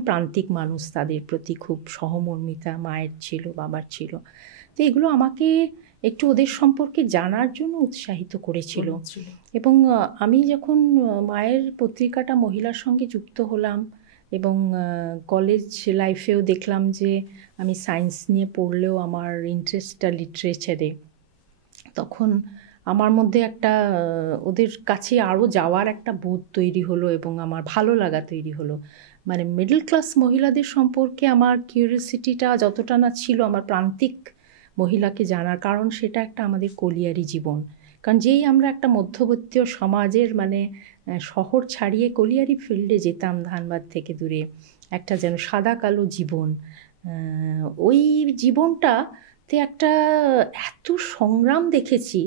একদম প্রান্তিক মানুষ, তাদের প্রতি খুব সহমর্মিতা মায়ের ছিল, বাবার ছিল। তো এগুলো আমাকে একটু ওদের সম্পর্কে জানার জন্য উৎসাহিত করেছিল। এবং আমি যখন মায়ের পত্রিকাটা মহিলার সঙ্গে যুক্ত হলাম এবং কলেজ লাইফেও দেখলাম যে আমি সায়েন্স নিয়ে পড়লেও আমার ইন্টারেস্টটা লিটারেচারে, তখন আমার মধ্যে একটা ওদের কাছে আরও যাওয়ার একটা বোধ তৈরি হলো এবং আমার ভালো লাগা তৈরি হলো। মানে মিডল ক্লাস মহিলাদের সম্পর্কে আমার কিউরিওসিটিটা যতটা না ছিল আমার প্রান্তিক মহিলাকে জানার, কারণ সেটা একটা আমাদের কলিয়ারি জীবন। কারণ যেই আমরা একটা মধ্যবর্তী সমাজের মানে শহর ছাড়িয়ে কলিয়ারি ফিল্ডে যেতাম ধানবাদ থেকে দূরে, একটা যেন সাদা কালো জীবন, ওই জীবনটাতে একটা এত সংগ্রাম দেখেছি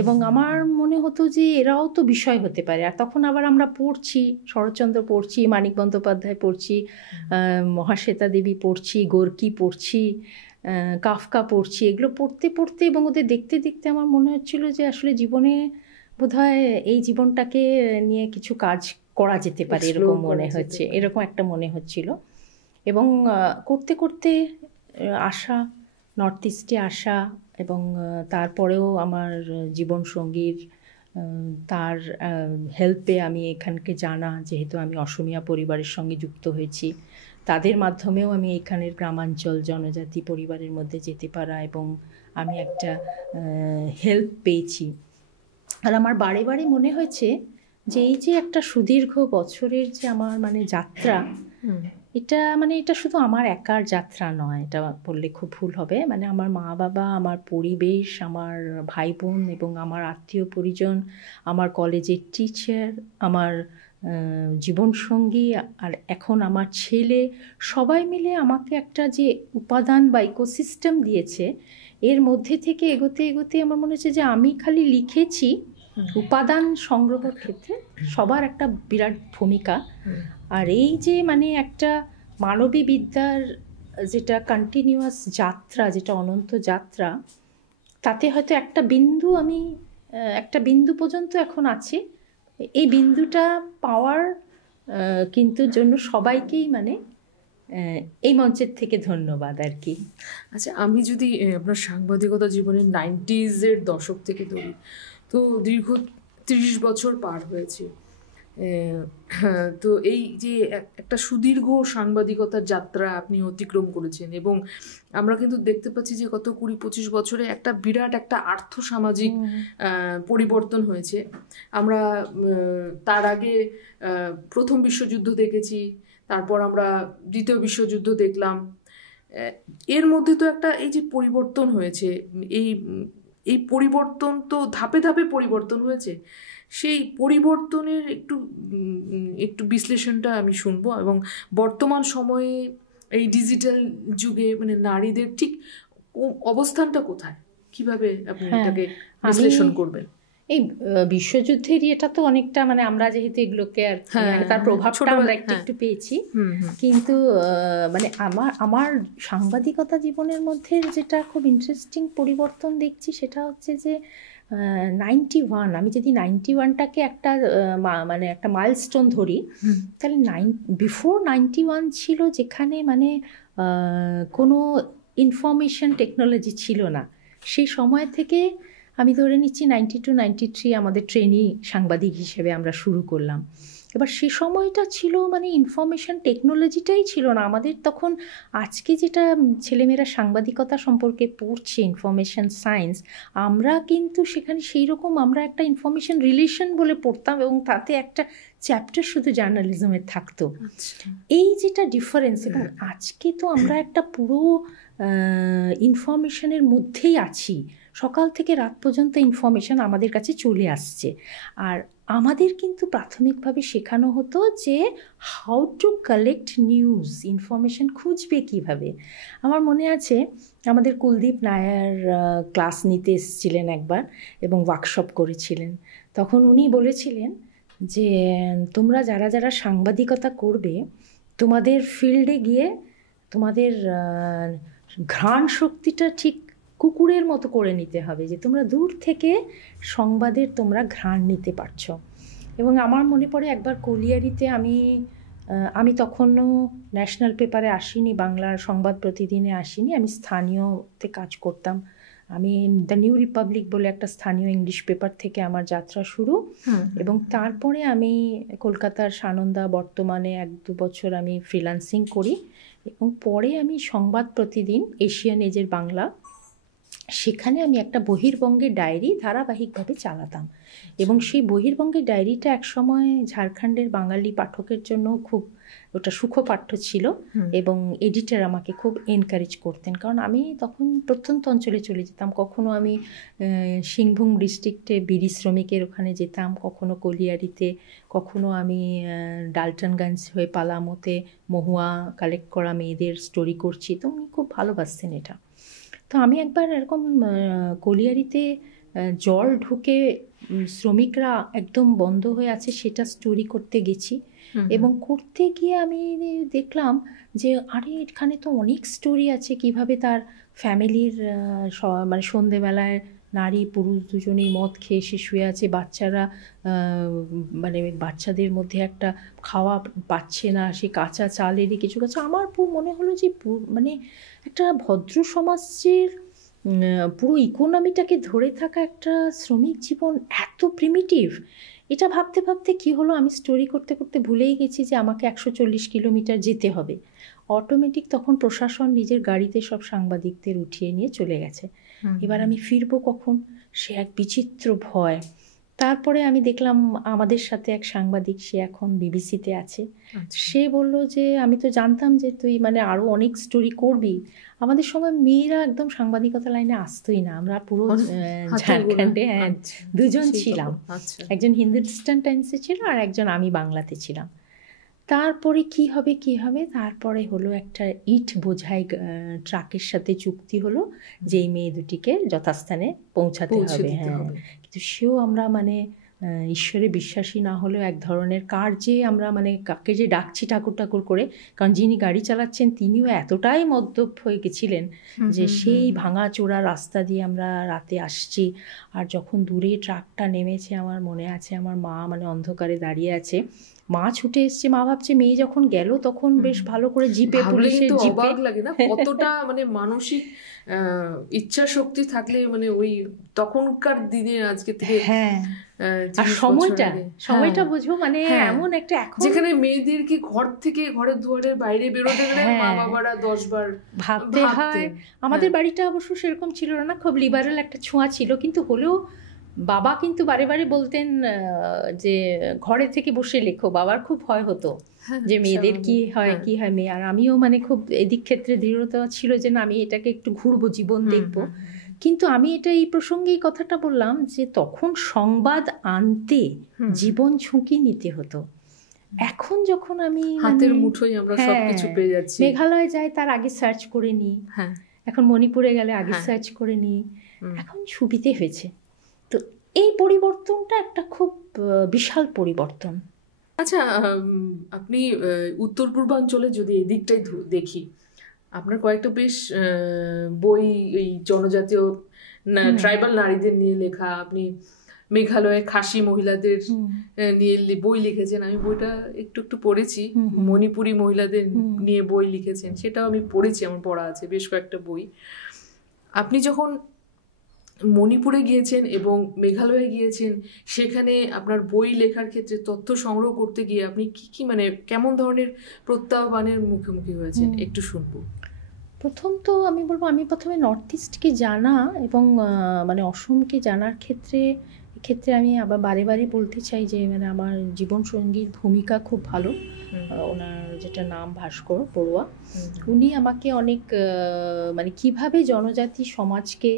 এবং আমার মনে হতো যে এরাও তো বিষয় হতে পারে। আর তখন আবার আমরা পড়ছি, শরৎচন্দ্র পড়ছি, মানিক বন্দ্যোপাধ্যায় পড়ছি, মহাশ্বেতা দেবী পড়ছি, গোর্কি পড়ছি, কাফকা পড়ছি। এগুলো পড়তে পড়তে এবং ওদের দেখতে দেখতে আমার মনে হচ্ছিল যে আসলে জীবনে বোধহয় এই জীবনটাকে নিয়ে কিছু কাজ করা যেতে পারে, এরকম মনে হচ্ছে, এরকম একটা মনে হচ্ছিল। এবং করতে করতে আসা, নর্থ ইস্টে আসা এবং তারপরেও আমার জীবনসঙ্গীর তার হেল্পে আমি এখানকে জানা, যেহেতু আমি অসমীয়া পরিবারের সঙ্গে যুক্ত হয়েছি, তাদের মাধ্যমেও আমি এখানের গ্রামাঞ্চল জনজাতি পরিবারের মধ্যে যেতে পারা এবং আমি একটা হেল্প পেয়েছি। আর আমার বারে বারে মনে হয়েছে যে এই যে একটা সুদীর্ঘ বছরের যে আমার মানে যাত্রা, এটা শুধু আমার একার যাত্রা নয়, এটা বললে খুব ভুল হবে। মানে আমার মা বাবা, আমার পরিবেশ, আমার ভাই বোন এবং আমার আত্মীয় পরিজন, আমার কলেজের টিচার, আমার জীবনসঙ্গী, আর এখন আমার ছেলে, সবাই মিলে আমাকে একটা যে উপাদান বা ইকোসিস্টেম দিয়েছে, এর মধ্যে থেকে এগোতে এগোতে আমার মনে হচ্ছে যে আমি খালি লিখেছি, উপাদান সংগ্রহের ক্ষেত্রে সবার একটা বিরাট ভূমিকা। আর এই যে মানে একটা মানবী বিদ্যার যেটা কন্টিনিউয়াস যাত্রা, যেটা অনন্ত যাত্রা, তাতে হয়তো একটা বিন্দু পর্যন্ত এখন আছে। এই বিন্দুটা পাওয়ার কিন্তু জন্য সবাইকেই মানে এই মঞ্চের থেকে ধন্যবাদ আর কি। আচ্ছা, আমি যদি আপনার সাংবাদিকতা জীবনের 90s দশক থেকে ধরি, তো দীর্ঘ 30 বছর পার হয়েছে। তো এই যে একটা সুদীর্ঘ সাংবাদিকতার যাত্রা আপনি অতিক্রম করেছেন এবং আমরা কিন্তু দেখতে পাচ্ছি যে গত 20-25 বছরে একটা বিরাট একটা আর্থসামাজিক পরিবর্তন হয়েছে। আমরা তার আগে প্রথম বিশ্বযুদ্ধ দেখেছি, তারপর আমরা দ্বিতীয় বিশ্বযুদ্ধ দেখলাম। এর মধ্যে তো একটা এই যে পরিবর্তন হয়েছে, এই পরিবর্তন তো ধাপে ধাপে পরিবর্তন হয়েছে। সেই পরিবর্তনের একটু বিশ্লেষণটা আমি শুনবো এবং বর্তমান সময়ে এই ডিজিটাল যুগে মানে নারীদের ঠিক অবস্থানটা কোথায়, কিভাবে আপনি এটাকে বিশ্লেষণ করবেন? এই বিশ্বযুদ্ধের এটা তো অনেকটা মানে আমরা যেহেতু এগুলোকে আর তার প্রভাবটা আমরা একটু পেয়েছি, কিন্তু মানে আমার সাংবাদিকতা জীবনের মধ্যে যেটা খুব ইন্টারেস্টিং পরিবর্তন দেখছি সেটা হচ্ছে যে 91, আমি যদি 91টাকে একটা মানে একটা মাইলস্টোন ধরি, তাহলে বিফোর 91 ছিল যেখানে মানে কোনো ইনফরমেশন টেকনোলজি ছিল না। সেই সময় থেকে আমি ধরে নিচ্ছি 92-93 আমাদের ট্রেনি সাংবাদিক হিসেবে আমরা শুরু করলাম। এবার সে সময়টা ছিল মানে ইনফরমেশন টেকনোলজিটাই ছিল না আমাদের তখন। আজকে যেটা ছেলেমেয়েরা সাংবাদিকতা সম্পর্কে পড়ছে, ইনফরমেশন সায়েন্স, আমরা কিন্তু সেখানে সেই রকম আমরা একটা ইনফরমেশন রিলেশন বলে পড়তাম এবং তাতে একটা চ্যাপ্টার শুধু জার্নালিজমের থাকতো। এই যেটা ডিফারেন্স, এবং আজকে তো আমরা একটা পুরো ইনফরমেশনের মধ্যেই আছি, সকাল থেকে রাত পর্যন্ত ইনফরমেশন আমাদের কাছে চলে আসছে। আর আমাদের কিন্তু প্রাথমিকভাবে শেখানো হতো যে how to collect news, information খুঁজবে কীভাবে। আমার মনে আছে আমাদের কুলদীপ নায়ার ক্লাস নিতে এসেছিলেন একবার এবং ওয়ার্কশপ করেছিলেন। তখন উনি বলেছিলেন যে তোমরা যারা যারা সাংবাদিকতা করবে, তোমাদের ফিল্ডে গিয়ে তোমাদের ঘ্রাণ শক্তিটা ঠিক কুকুরের মতো করে নিতে হবে, যে তোমরা দূর থেকে সংবাদের তোমরা ঘ্রাণ নিতে পারছো। এবং আমার মনে পড়ে একবার কলিয়ারিতে আমি আমি তখনও ন্যাশনাল পেপারে আসিনি, বাংলার সংবাদ প্রতিদিনে আসিনি, আমি স্থানীয়তে কাজ করতাম। আমি দ্য নিউ রিপাবলিক বলে একটা স্থানীয় ইংলিশ পেপার থেকে আমার যাত্রা শুরু, এবং তারপরে আমি কলকাতার সানন্দা, বর্তমানে 1-2 বছর আমি ফ্রিল্যান্সিং করি, এবং পরে আমি সংবাদ প্রতিদিন এশিয়ান এজের বাংলা, সেখানে আমি একটা বহির্বঙ্গের ডায়েরি ধারাবাহিকভাবে চালাতাম। এবং সেই বহির্বঙ্গের ডায়েরিটা একসময় ঝাড়খণ্ডের বাঙালি পাঠকের জন্য খুব ওটা সুখপাঠ্য ছিল, এবং এডিটর আমাকে খুব এনকারেজ করতেন, কারণ আমি তখন প্রত্যন্ত অঞ্চলে চলে যেতাম। কখনো আমি সিংভূম ডিস্ট্রিক্টে বিড়ি শ্রমিকের ওখানে যেতাম, কখনো কলিয়ারিতে, কখনো আমি ডালটনগঞ্জ হয়ে পালামোতে মহুয়া কালেক্ট করা মেয়েদের স্টোরি করছি। তো উনি খুব ভালোবাসতেন এটা। তো আমি একবার এরকম কলিয়ারিতে জল ঢুকে শ্রমিকরা একদম বন্ধ হয়ে আছে সেটা স্টোরি করতে গেছি, এবং করতে গিয়ে আমি দেখলাম যে আরে এখানে তো অনেক স্টোরি আছে, কিভাবে তার ফ্যামিলির মানে সন্ধেবেলায় নারী পুরুষ দুজনেই মদ খেয়ে এসে শুয়ে আছে, বাচ্চারা মানে বাচ্চাদের মধ্যে একটা খাওয়া পাচ্ছে না, সে কাঁচা চালেরই কিছু কাছে। আমার মনে হলো যে মানে একটা ভদ্র সমাজের পুরো ইকোনমিটাকে ধরে থাকা একটা শ্রমিক জীবন এত প্রিমিটিভ। এটা ভাবতে ভাবতে কী হলো, আমি স্টোরি করতে করতে ভুলেই গেছি যে আমাকে 140 কিলোমিটার যেতে হবে। অটোমেটিক তখন প্রশাসন নিজের গাড়িতে সব সাংবাদিকদের উঠিয়ে নিয়ে চলে গেছে। এবার আমি ফিরবো কখন, সে এক বিচিত্র ভয়। তারপরে আমি দেখলাম আমাদের সাথে এক সাংবাদিক, সে এখন বিবিসিতে আছে। সে বলল যে আমি তো জানতাম যে তুই মানে আরও অনেক স্টোরি করবি। আমাদের সময় মেয়েরা একদম সাংবাদিকতা লাইনে আসতোই না, আমরা পুরো ঝাড়খণ্ডে দুজন ছিলাম, একজন হিন্দুস্তান টাইমসে ছিল আর একজন আমি বাংলাতে ছিলাম। তারপরে কি হবে তারপরে হলো একটা ইট বোঝাই ট্রাকের সাথে চুক্তি হলো যে এই মেয়ে দুটিকে যথাস্থানে পৌঁছাতে হবে। হ্যাঁ, কিন্তু সেও আমরা মানে ঈশ্বরে বিশ্বাসী না হলেও এক ধরনের কার যে আমরা মানে কাকে যে ডাকছি ঠাকুর ঠাকুর করে, কারণ যিনি গাড়ি চালাচ্ছেন তিনিও এতটাই মদ্যপ হয়ে গেছিলেন যে সেই ভাঙা চোরা রাস্তা দিয়ে আমরা রাতে আসছি। আর যখন দূরে ট্রাকটা নেমেছে, আমার মনে আছে আমার মা মানে অন্ধকারে দাঁড়িয়ে আছে, মা ছুটে এসছে, মা ভাবছে মেয়ে যখন গেল তখন বেশ ভালো করে জিপে, পুলিশের জিপে। অবাক লাগে না কতটা মানে মানসিক ইচ্ছা শক্তি থাকলে মানে ওই তখনকার দিনে আজকে থেকে। হ্যাঁ, আর সময়টা বুঝো মানে এমন একটা, এখন যেখানে মেয়েদেরকে ঘর থেকে ঘরের দুয়ারের বাইরে বেরোতে গেলে মা বাবারা 10 বার ভাবতে হয়। আমাদের বাড়িটা অবশ্য সেরকম ছিল না, খুব লিবারেল একটা ছোঁয়া ছিল, কিন্তু হলেও বাবা কিন্তু বারে বারে বলতেন যে ঘরে থেকে বসে লেখো। বাবার খুব ভয় হতো যে মেয়েদের কি হয় মেয়ে। আর আমিও মানে খুব এদিক ক্ষেত্রে দৃঢ়তা ছিল যে না, আমি এটাকে একটু ঘুরবো, জীবন দেখবো। কিন্তু আমি এটা এই প্রসঙ্গে এই কথাটা বললাম যে তখন সংবাদ আনতে জীবন ঝুঁকি নিতে হতো। এখন যখন আমি হাতের মুঠোয় আমরা সবকিছু পেয়ে যাচ্ছি, মেঘালয় যাই তার আগে সার্চ করে নিই, এখন মণিপুরে গেলে আগে সার্চ করে নিই, এখন সুবিধে হয়েছে। তো এই পরিবর্তনটা একটা খুব বিশাল পরিবর্তন। আচ্ছা, আপনি উত্তর পূর্বাঞ্চলে যদি এদিকটাই দেখি, আপনার কয়েকটা বেশ বই এই জনজাতীয় ট্রাইবাল নারীদের নিয়ে লেখা, আপনি মেঘালয়ে খাসি মহিলাদের নিয়ে বই লিখেছেন। আমি বইটা একটু পড়েছি, মণিপুরি মহিলাদের নিয়ে বই লিখেছেন, সেটাও আমি পড়েছি, আমার পড়া আছে বেশ কয়েকটা বই। আপনি যখন মণিপুরে গিয়েছেন এবং মেঘালয়ে গিয়েছেন, সেখানে আপনার বই লেখার ক্ষেত্রে তথ্য সংগ্রহ করতে গিয়ে আপনি কি মানে কেমন ধরনের প্রত্যাহ্বানের মুখোমুখি হয়েছেন একটু শুনবো। প্রথম তো আমি বলবো, আমি প্রথমে নর্থ ইস্টকে জানা এবং মানে অসমকে জানার ক্ষেত্রে আমি আবার বারে বারে বলতে চাই যে মানে আমার জীবনসঙ্গীর ভূমিকা খুব ভালো। ওনার যেটা নাম ভাস্কর বড়ুয়া, উনি আমাকে অনেক মানে কিভাবে জনজাতি সমাজকে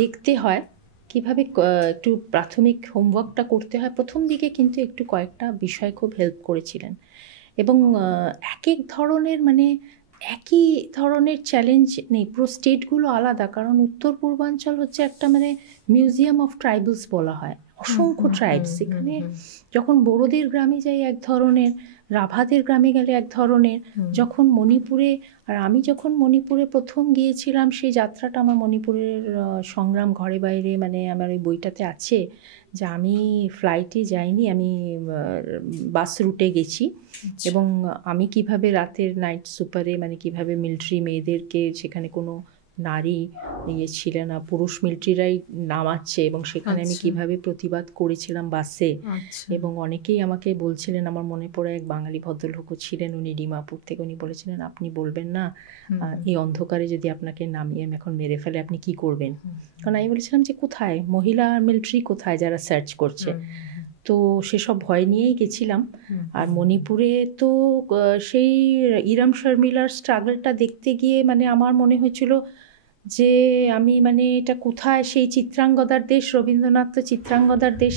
দেখতে হয়, কিভাবে একটু প্রাথমিক হোমওয়ার্কটা করতে হয় প্রথম দিকে, কিন্তু একটু কয়েকটা বিষয় খুব হেল্প করেছিলেন। এবং এক এক ধরনের মানে একই ধরনের চ্যালেঞ্জ নেই, পুরো স্টেটগুলো আলাদা, কারণ উত্তর পূর্বাঞ্চল হচ্ছে একটা মানে মিউজিয়াম অফ ট্রাইবালস বলা হয়, অসংখ্য ট্রাইবস। এখানে যখন বড়োদের গ্রামে যাই এক ধরনের, রাভাদের গ্রামে গেলে এক ধরনের, যখন মণিপুরে, আর আমি যখন মণিপুরে প্রথম গিয়েছিলাম সেই যাত্রাটা আমার মণিপুরের সংগ্রাম ঘরে বাইরে, মানে আমার ওই বইটাতে আছে যে আমি ফ্লাইটে যাইনি, আমি বাস রুটে গেছি এবং আমি কিভাবে রাতের নাইট সুপারে, মানে কিভাবে মিলিটারি মেয়েদেরকে, সেখানে কোনো নারী ইয়ে ছিল না, পুরুষ মিলিটারিরাই নামাচ্ছে এবং সেখানে আমি কিভাবে প্রতিবাদ করেছিলাম বাসে। এবং অনেকেই আমাকে বলছিলেন, আমার মনে পড়ে এক বাঙালি ভদ্রলোকও ছিলেন, উনি ডিমাপুর থেকে, উনি বলেছিলেন আপনি বলবেন না এই অন্ধকারে যদি আপনাকে নামিয়ে এখন মেরে ফেলে আপনি কি করবেন? কারণ আমি বলেছিলাম যে কোথায় মহিলা মিলিটারি, কোথায় যারা সার্চ করছে? তো সেসব ভয় নিয়েই গেছিলাম। আর মণিপুরে তো সেই ইরাম শর্মিলার স্ট্রাগলটা দেখতে গিয়ে মানে আমার মনে হয়েছিল যে আমি মানে এটা কোথায়, সেই চিত্রাঙ্গদার দেশ, রবীন্দ্রনাথ তো চিত্রাঙ্গদার দেশ,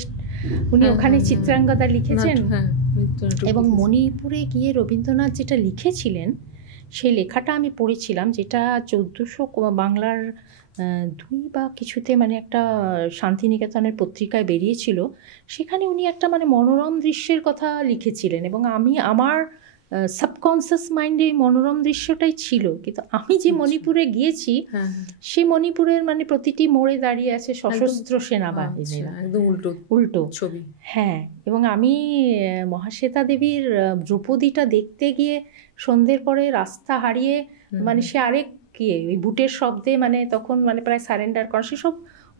উনি ওখানে চিত্রাঙ্গদা লিখেছেন। এবং মণিপুরে গিয়ে রবীন্দ্রনাথ যেটা লিখেছিলেন সেই লেখাটা আমি পড়েছিলাম, যেটা 1400 বাংলার 2 বা কিছুতে মানে একটা শান্তিনিকেতনের পত্রিকায় বেরিয়েছিল। সেখানে উনি একটা মানে মনোরম দৃশ্যের কথা লিখেছিলেন এবং আমি আমার সাবকনসিয়াস মাইন্ডে এই মনোরম দৃশ্যটাই ছিল। কিন্তু আমি যে মণিপুরে গিয়েছি সেই মণিপুরের মানে প্রতিটি মোড়ে দাঁড়িয়ে আছে সশস্ত্র সেনাবাহিনীরা, একদম উল্টো ছবি। হ্যাঁ, এবং আমি মহাশ্বেতা দেবীর দ্রৌপদীটা দেখতে গিয়ে সন্ধ্যের পরে রাস্তা হারিয়ে, মানে সে আরেক কি ওই বুটের শব্দে মানে তখন মানে প্রায় সারেন্ডার করা, সেসব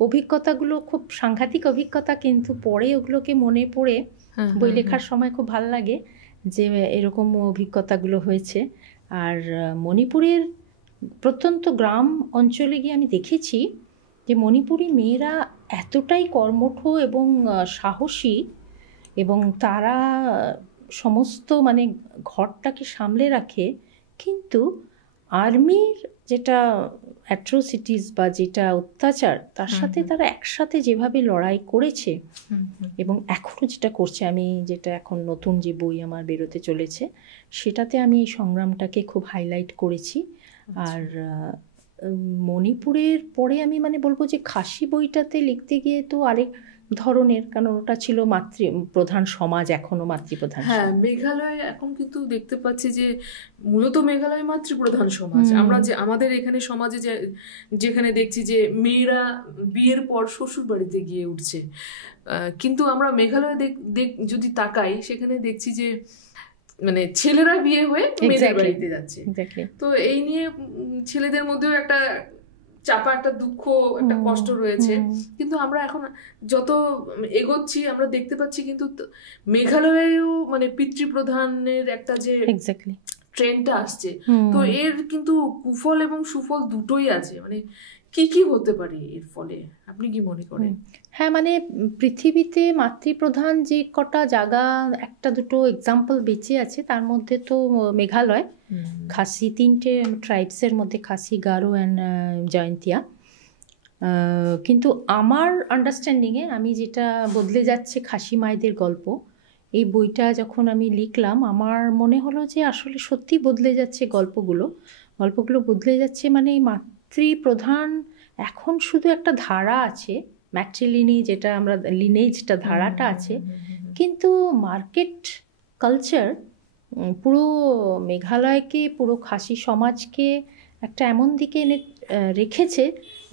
অভিজ্ঞতাগুলো খুব সাংঘাতিক অভিজ্ঞতা। কিন্তু পরে ওগুলোকে মনে পড়ে বই লেখার সময় খুব ভালো লাগে যে এরকম অভিজ্ঞতাগুলো হয়েছে। আর মণিপুরের প্রত্যন্ত গ্রাম অঞ্চলে গিয়ে আমি দেখেছি যে মণিপুরি মেয়েরা এতটাই কর্মঠ এবং সাহসী, এবং তারা সমস্ত মানে ঘরটাকে সামলে রাখে, কিন্তু আর্মির যেটা অ্যাট্রোসিটিস বা যেটা অত্যাচার, তার সাথে তারা একসাথে যেভাবে লড়াই করেছে এবং এখনও যেটা করছে, আমি যেটা এখন নতুন যে বই আমার বেরোতে চলেছে সেটাতে আমি এই সংগ্রামটাকে খুব হাইলাইট করেছি। আর মণিপুরের পরে আমি মানে বলবো যে খাসি বইটাতে লিখতে গিয়ে তো আরেক ধরনের, কারণ ওটা ছিল মাতৃপ্রধান সমাজ, এখনো মাতৃপ্রধান। হ্যাঁ, মেঘালয় এখন কিন্তু দেখতে পাচ্ছি যে মূলত মেঘালয় মাতৃপ্রধান সমাজ। আমরা যে আমাদের এখানে সমাজে যেখানে দেখছি যে মেয়েরা বিয়ের পর শ্বশুর বাড়িতে গিয়ে উঠছে, কিন্তু আমরা মেঘালয় যদি তাকাই সেখানে দেখছি যে মানে ছেলেরা বিয়ে হয়ে মেয়েদের বাড়িতে যাচ্ছে। তো এই নিয়ে ছেলেদের মধ্যেও একটা চাপা একটা দুঃখ, একটা কষ্ট রয়েছে। কিন্তু আমরা এখন যত এগোচ্ছি আমরা দেখতে পাচ্ছি কিন্তু মেঘালয়েও মানে পিতৃপ্রধানের একটা যে ট্রেন্ডটা আসছে, তো এর কিন্তু কুফল এবং সুফল দুটোই আছে। মানে কি কি হতে পারে এর ফলে, আপনি কি মনে করেন? হ্যাঁ, মানে পৃথিবীতে মাতৃপ্রধান যে কটা জায়গা একটা দুটো এক্সাম্পল বেঁচে আছে, তার মধ্যে তো মেঘালয়, খাসি 3টে ট্রাইবসের মধ্যে খাসি, গারো অ্যান্ড জয়ন্তিয়া। কিন্তু আমার আন্ডারস্ট্যান্ডিংয়ে আমি যেটা বদলে যাচ্ছে খাসি মায়েদের গল্প, এই বইটা যখন আমি লিখলাম আমার মনে হলো যে আসলে সত্যি বদলে যাচ্ছে গল্পগুলো বদলে যাচ্ছে। মানে এই মাতৃপ্রধান এখন শুধু একটা ধারা আছে, ম্যাট্রিলিনি যেটা আমরা লিনেজটা ধারাটা আছে, কিন্তু মার্কেট কালচার পুরো মেঘালয়কে, পুরো খাসি সমাজকে একটা এমন দিকে এনে রেখেছে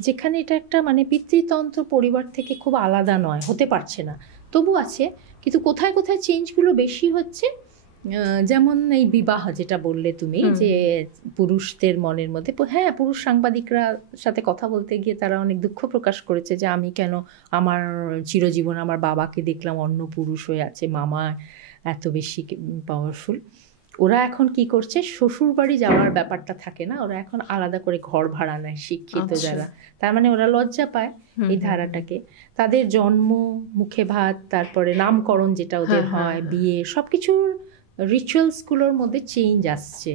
যেখানে এটা একটা মানে পিতৃতন্ত্র পরিবার থেকে খুব আলাদা নয়, হতে পারছে না, তবু আছে। কিন্তু কোথায় কোথায় চেঞ্জগুলো বেশি হচ্ছে, যেমন এই বিবাহ যেটা বললে তুমি, যে পুরুষদের মনের মধ্যে, হ্যাঁ, পুরুষ সাংবাদিকরা সাথে কথা বলতে গিয়ে তারা অনেক দুঃখ প্রকাশ করেছে যে আমি কেন আমার চিরজীবন আমার বাবাকে দেখলাম অন্য পুরুষ হয়ে আছে, মামা এত বেশি পাওয়ারফুল। ওরা এখন কি করছে, শ্বশুর বাড়ি যাওয়ার ব্যাপারটা থাকে না, ওরা এখন আলাদা করে ঘর ভাড়া নেয় শিক্ষিত যারা, তার মানে ওরা লজ্জা পায় এই ধারাটাকে। তাদের জন্ম, মুখে ভাত, তারপরে নামকরণ যেটা ওদের হয়, বিয়ে, সব কিছুর রিচুয়ালসগুলোর মধ্যে চেঞ্জ আসছে।